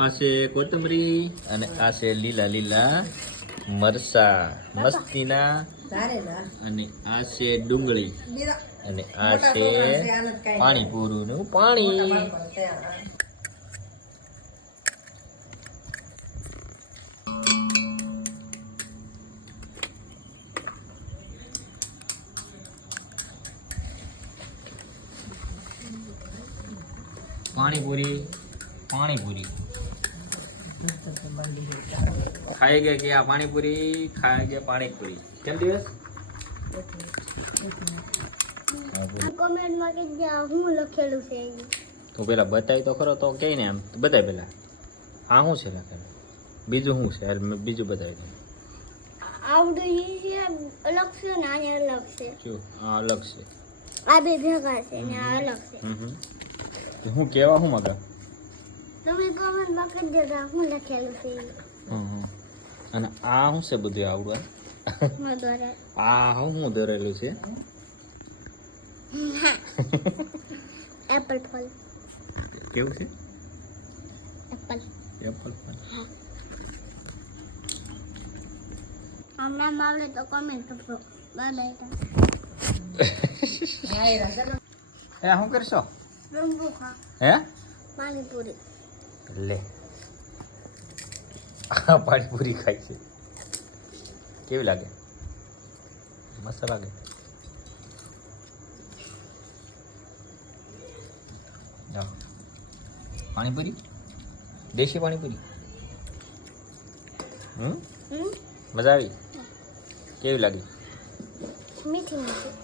આ છે કોથમરી અને આ છે લીલા લીલા મરસા મસ્તીના અને આ છે ડુંગળી અને આ છે પાણીપુરીનું પાણી. પાણીપુરી પાણીપુરી ખાઈ ગયા કે આ પાણીપુરી ખાઈ ગયા પાણીપુરી. કેમ દિવસ કોમેન્ટમાં કે હું લખેલું છે તો પેલા બતાવી તો ખરો તો કઈ ને આમ બતાય પેલા આ શું છે લખેલું બીજું શું છે હાલ મેં બીજું બતાવી દઉં. આવડું છે અલગ છે ને આ અલગ છે. શું આ અલગ છે આ બે ભેગા છે ને આ અલગ છે. હું કેવા હું મગા તમે કોમેન્ટમાં કહી દેજો હું લખેલું છે અને આ શું છે બધું આવડું મધુરે આ હું દોરેલું છે એપલ ફળ કેવું છે એપલ એપલ હમણાં આવડે તો કોમેન્ટ કરજો. Bye bye. એ શું કરશો રંબુ ખા હે પાણીપુરી. લે આ પાણીપુરી ખાય છે કેવી લાગે મસ્ત લાગે. જાઓ પાણીપુરી દેશી પાણીપુરી મજા આવી કેવી લાગી મીઠી મીઠી.